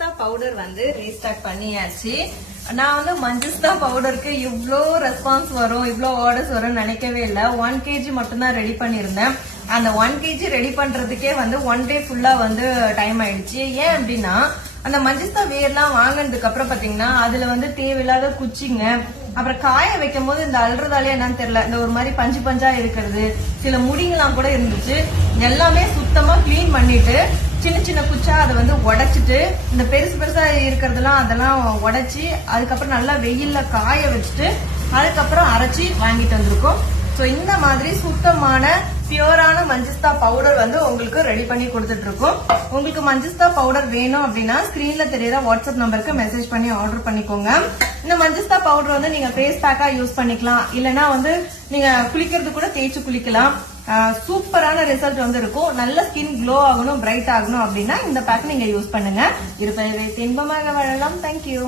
மஞ்சிஸ்தா powder வந்து restart பண்ணியாச்சு. நான் வந்து மஞ்சிஸ்தா பவுடருக்கு இவ்ளோ ரெஸ்பான்ஸ் வரும், இவ்ளோ ஆர்டர்ஸ் வரும்னு நினைக்கவே இல்லை. 1 kg மட்டும் தான் ரெடி பண்ணிருந்தேன். அந்த 1 kg ரெடி பண்றதுக்கே வந்து 1 day ஃபுல்லா வந்து டைம் ஆயிடுச்சு. ஏன் அப்படின்னா அந்த மஞ்சிஸ்தா வேர்லாம் வாங்கினதுக்கு அப்புறம் பாத்தீங்கன்னா அதுல வந்து தேவையில்லாத குச்சிங்க, அப்புறம் காய வைக்கும் போது இந்த அல்றதாலே என்னன்னு தெரியல, இந்த ஒரு மாதிரி பஞ்சு பஞ்சா இருக்கிறது, சில முடிங்கெல்லாம் கூட இருந்துச்சு. எல்லாமே சுத்தமா கிளீன் பண்ணிட்டு சின்ன சின்ன குச்சா அதை வந்து உடைச்சிட்டு இந்த பெருசு பெருசா இருக்கிறதெல்லாம் அதெல்லாம் உடைச்சி அதுக்கப்புறம் நல்லா வெயில்ல காய வச்சுட்டு அதுக்கப்புறம் அரைச்சி வாங்கிட்டு வந்திருக்கோம். சோ இந்த மாதிரி சுத்தமான பியூரான மஞ்சிஸ்தா பவுடர் வந்து உங்களுக்கு ரெடி பண்ணி கொடுத்துட்டு இருக்கோம். உங்களுக்கு மஞ்சிஸ்தா பவுடர் வேணும் அப்படின்னா ஸ்கிரீன்ல தெரியற வாட்ஸ்அப் நம்பருக்கு மெசேஜ் பண்ணி ஆர்டர் பண்ணிக்கோங்க. இந்த மஞ்சிஸ்தா பவுடர் வந்து நீங்க ஃபேஸ் பேக்கா யூஸ் பண்ணிக்கலாம், இல்லனா வந்து நீங்க குளிக்கிறது கூட தேய்ச்சி குளிக்கலாம். சூப்பரான ரிசல்ட் வந்து இருக்கும். நல்ல ஸ்கின் க்ளோ ஆகணும், பிரைட் ஆகணும் அப்படின்னா இந்த பேக் நீங்க யூஸ் பண்ணுங்க. இருப்பதை வைத்து இன்பமாக வாழலாம். தேங்க்யூ.